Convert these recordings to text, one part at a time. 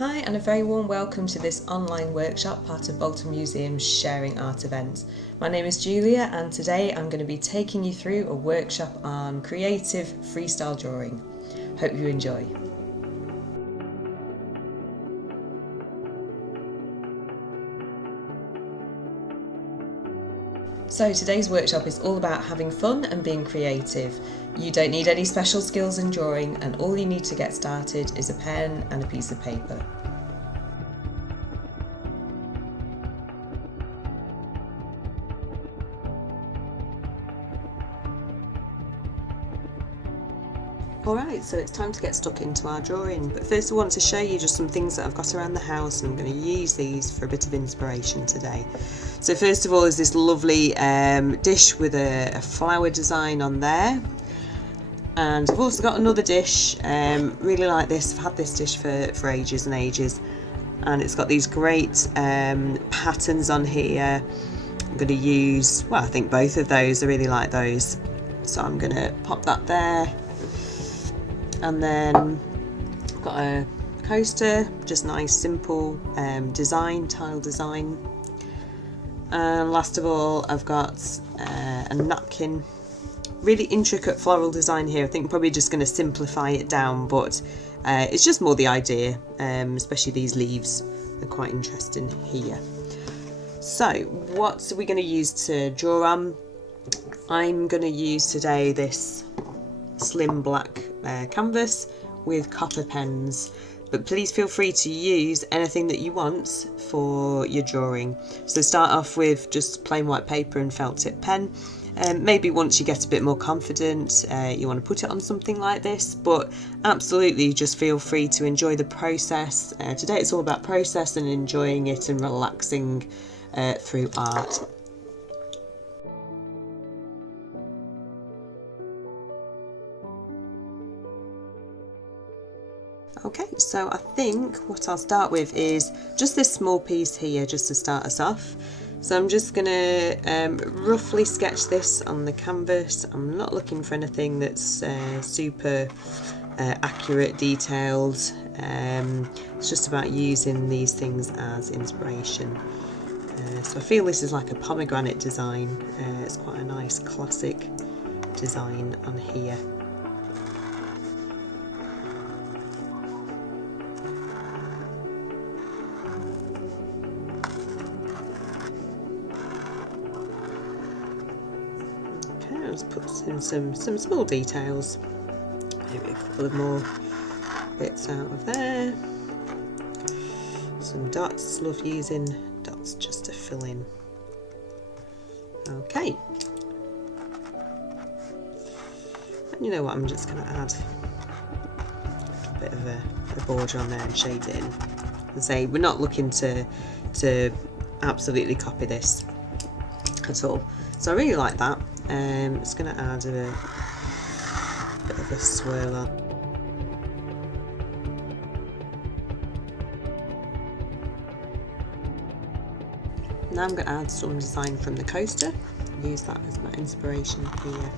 Hi, and a very warm welcome to this online workshop, part of Bolton Museum's Sharing Art event. My name is Julia, and today I'm going to be taking you through a workshop on creative freestyle drawing. Hope you enjoy. So today's workshop is all about having fun and being creative. You don't need any special skills in drawing, and all you need to get started is a pen and a piece of paper. Alright, so it's time to get stuck into our drawing, but first I want to show you just some things that I've got around the house, and I'm going to use these for a bit of inspiration today. So first of all is this lovely dish with a flower design on there, and I've also got another dish, really like this. I've had this dish for ages and ages, and it's got these great patterns on here. I'm going to use, well, I think both of those, I really like those, so I'm going to pop that there. And then I've got a coaster, just nice simple design, tile design. And last of all I've got a napkin, really intricate floral design here. I think I'm probably just going to simplify it down, but it's just more the idea, especially these leaves are quite interesting here. So what are we going to use to draw on? I'm going to use today this slim black canvas with copper pens, but please feel free to use anything that you want for your drawing. So start off with just plain white paper and felt tip pen. Maybe once you get a bit more confident you want to put it on something like this, but absolutely just feel free to enjoy the process. Today it's all about process and enjoying it and relaxing through art. Okay, so I think what I'll start with is just this small piece here just to start us off. So I'm just going to roughly sketch this on the canvas. I'm not looking for anything that's super accurate, detailed. It's just about using these things as inspiration. So I feel this is like a pomegranate design. It's quite a nice classic design on here. Let's put in some small details, maybe a couple of more bits out of there. Some dots, love using dots just to fill in. Okay, and you know what, I'm just going to add a bit of a border on there and shade it in. And say we're not looking to absolutely copy this at all, so I really like that. It's going to add a bit of a swirl on. Now I'm going to add some design from the coaster, use that as my inspiration here.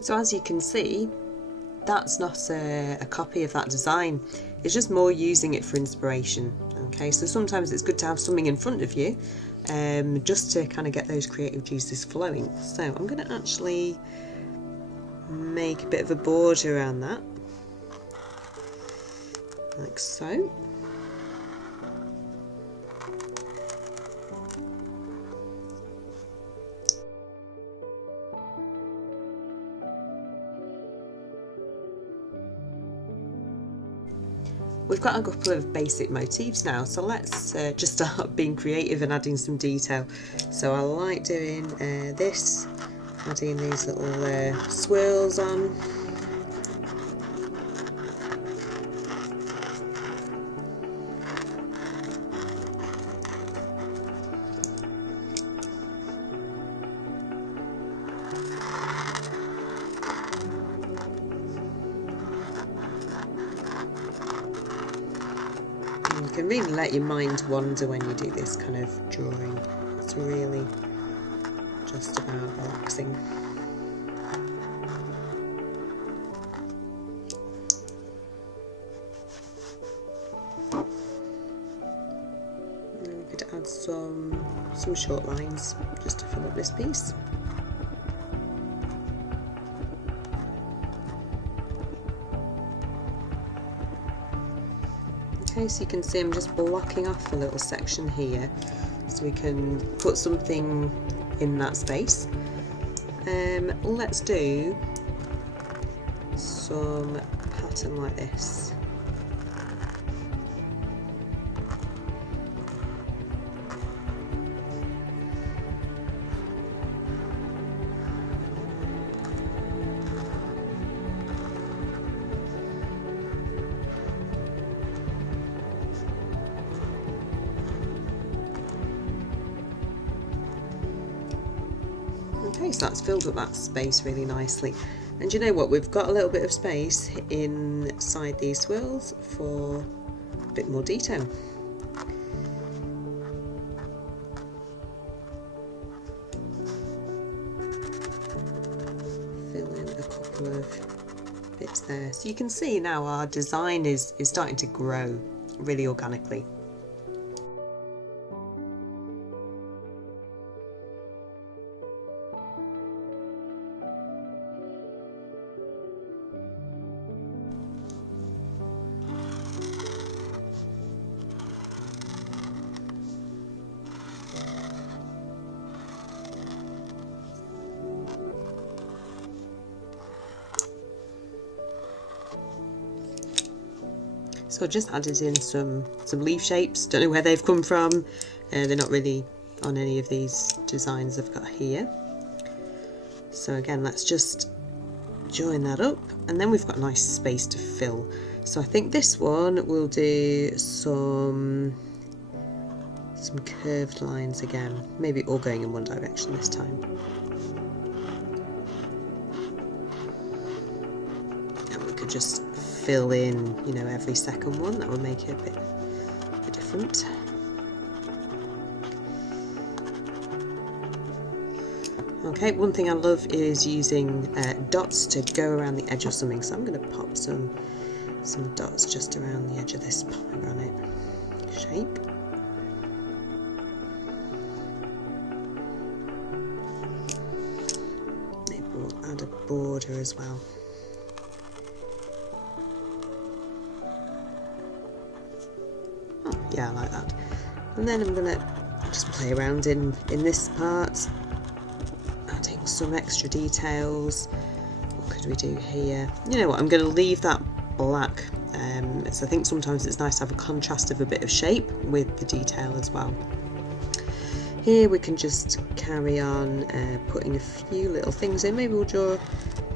So as you can see, that's not a copy of that design, it's just more using it for inspiration. Okay, so sometimes it's good to have something in front of you just to kind of get those creative juices flowing. So I'm going to actually make a bit of a border around that, like so. we've got a couple of basic motifs now, so let's just start being creative and adding some detail. So I like doing this, adding these little swirls on. You can really let your mind wander when you do this kind of drawing. It's really just about relaxing. And we could add some short lines just to fill up this piece. Okay, so you can see I'm just blocking off a little section here so we can put something in that space. Let's do some pattern like this. Okay, so that's filled up that space really nicely. And you know what, we've got a little bit of space inside these swirls for a bit more detail. Fill in a couple of bits there. So you can see now our design is starting to grow really organically. So I just added in some leaf shapes, don't know where they've come from, they're not really on any of these designs I've got here. So again, let's just join that up, and then we've got a nice space to fill. So I think this one will do some curved lines again, maybe all going in one direction this time. And we could just fill in, you know, every second one. That would make it a bit different. Okay, one thing I love is using dots to go around the edge of something, so I'm going to pop some dots just around the edge of this pomegranate shape. Maybe we'll add a border as well. Yeah, I like that. And then I'm going to just play around in this part, adding some extra details. What could we do here? You know what, I'm going to leave that black. So I think sometimes it's nice to have a contrast of a bit of shape with the detail as well. Here we can just carry on putting a few little things in. Maybe we'll draw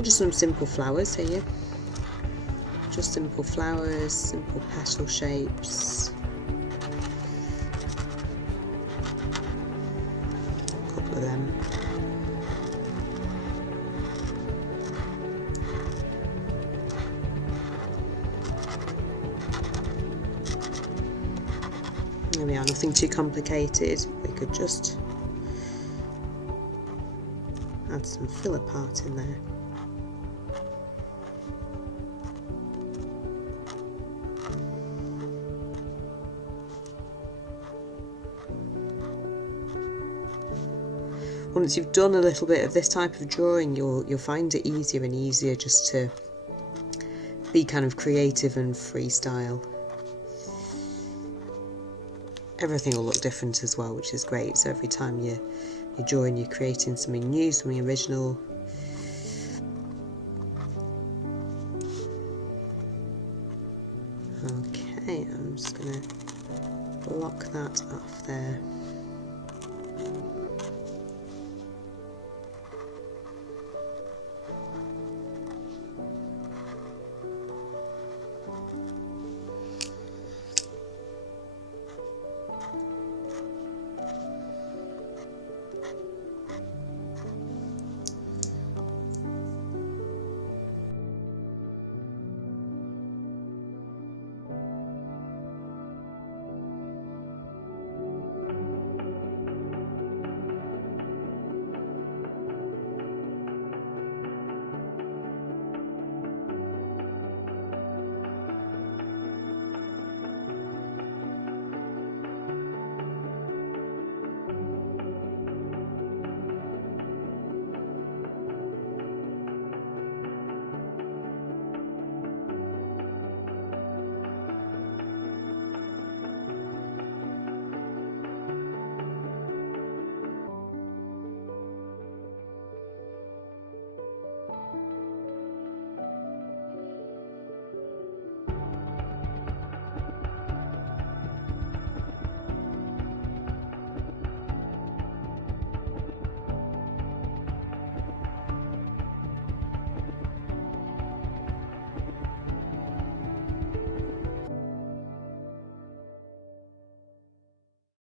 just some simple flowers here. Just simple flowers, simple petal shapes. Of them. There we are, nothing too complicated. We could just add some filler part in there. Once you've done a little bit of this type of drawing, you'll find it easier and easier just to be kind of creative and freestyle. Everything will look different as well, which is great. So every time you're drawing, you're creating something new, something original. Okay. Okay, I'm just going to block that off there.